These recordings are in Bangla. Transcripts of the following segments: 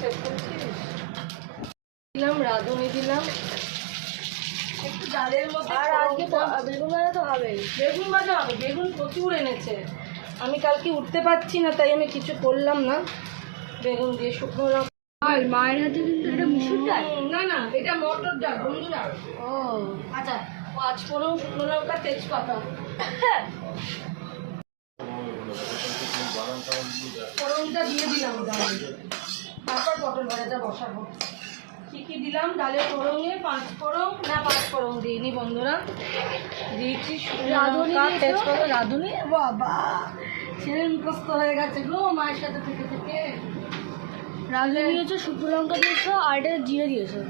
সেভ করছিস? দিলাম রাঁধুনি, দিলাম একটু ডালের মধ্যে। আর আজকে বেগুন ভাজা তো হবেই। বেগুন ভাজা হবে, বেগুন প্রচুর এনেছে। আমি কালকে উঠতে পারছি না, তাই আমি কিছু করলাম না। বেগুন দিয়ে শুকনো লঙ্কা। আর মায়ের হাতে কিন্তু এটা মুসুর ডাল। না না, এটা মটর ডাল বন্ধুরা। ও আচ্ছা, 5 ফোড়ন, শুকনো লঙ্কা, তেজপাতা। ফোড়নটা দিয়ে দিলাম ডালে, তারপর পটল ভাজাটা বসাবো। কি কি দিলাম ডালে? ফোড়নে 5 ফোড়ন, না 5 ফোড়ন দিইনি বন্ধুরা, দিয়েছি রাঁধুনি, তেজপাতা, রাঁধুনি। বাবা ছেলের মুখস্থ হয়ে গেছে গো মায়ের সাথে থেকে থেকে। রাঁধুনি দিয়েছো, শুকনো লঙ্কা দিয়েছো, আর এটা জিরে দিয়েছো।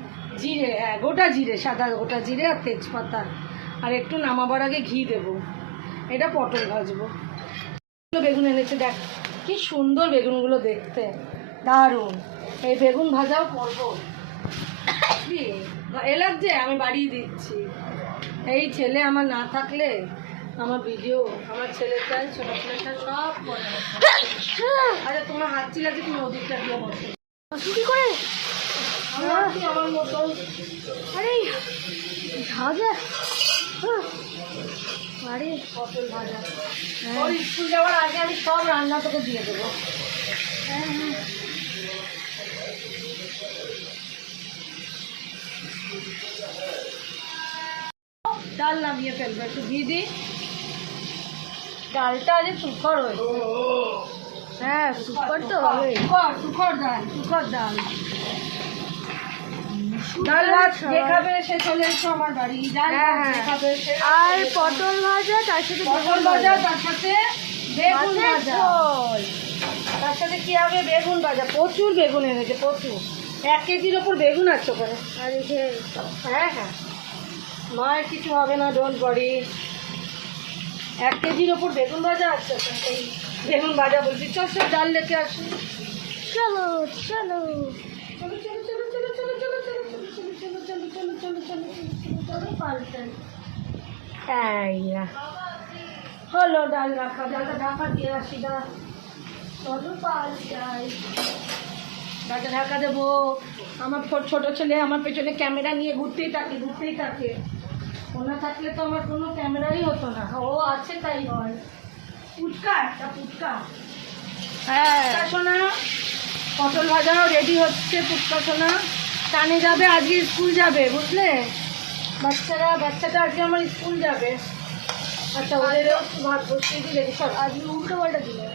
জিরে, হ্যাঁ গোটা জিরে, সাদা গোটা জিরে আর তেজপাতা, আর একটু নামাবার আগে ঘি দেবো। এটা পটল ভাজবো। বেগুন এনেছে, দেখ কি সুন্দর বেগুনগুলো দেখতে, দারুণ। এই বেগুন ভাজাও করবো। এলাক যে আমি বাড়িয়ে দিচ্ছি। এই ছেলে আমার না থাকলে আমার ভিডিও, আমার ছেলেটাই, ছোট ছেলেটা সব করে। আচ্ছা তোমার হাত চিলাতে তুমি ওদিকটা দিয়ে বসো। কি করে আমার মতন? আরে ভাজা, আরে পটল ভাজা। ওর স্কুল যাওয়ার আগে আমি সব রান্না তোকে দিয়ে দেবো। হ্যাঁ হ্যাঁ, ডাল নামিয়ে ফেলবো, একটু ঘি দিই। ডালটা আজ সুখর হয়েছে। হ্যাঁ সুখর তো হবে, সুখর ডাল, সুখর ডাল। ডাল ভাত যে খাবে সে চলে এসো আমার বাড়ি। ডাল খাবে আর পটল ভাজা, তার সাথে পটল ভাজা, তার সাথে বেগুন ভাজা, তার সাথে কি হবে? বেগুন ভাজা। প্রচুর বেগুন এনেছে, প্রচুর। 1 কেজির ওপর বেগুন আছে ওখানে। আর হ্যাঁ হ্যাঁ, মায়ের কিছু হবে না, ডোন্ট ওয়ারি। 1 কেজির ওপর বেগুন ভাজা আছে। বেগুন ভাজা বলছি, চল সব ডাল লেকে আসি। চলো চলো চলো চলো চলো চলো চলো চলো চলো চলো চলো চলো চলো চলো চলো চলো পাল্টাই। হলো ডাল রাখা, ডালটা ঢাকা দিয়ে আসি। চলো পাল্টাই, ডালটা ঢাকা দেবো। আমার ছোট ছেলে আমার পেছনে ক্যামেরা নিয়ে ঘুরতেই থাকে। ওনা থাকলে তো আমার কোনো ক্যামেরাই হতো না। ও আছে তাই হয়। ফুচকা, একটা ফুচকা। হ্যাঁ শোনা, পটল ভাজাও রেডি হচ্ছে। ফুচকা শোনা টানে যাবে, আজকে স্কুল যাবে বুঝলে। বাচ্চাটা আজকে আমার স্কুল যাবে। আচ্ছা ওদেরও ভাত বসিয়ে দিলে সব, আজকে উল্টো পাল্টা দিলে।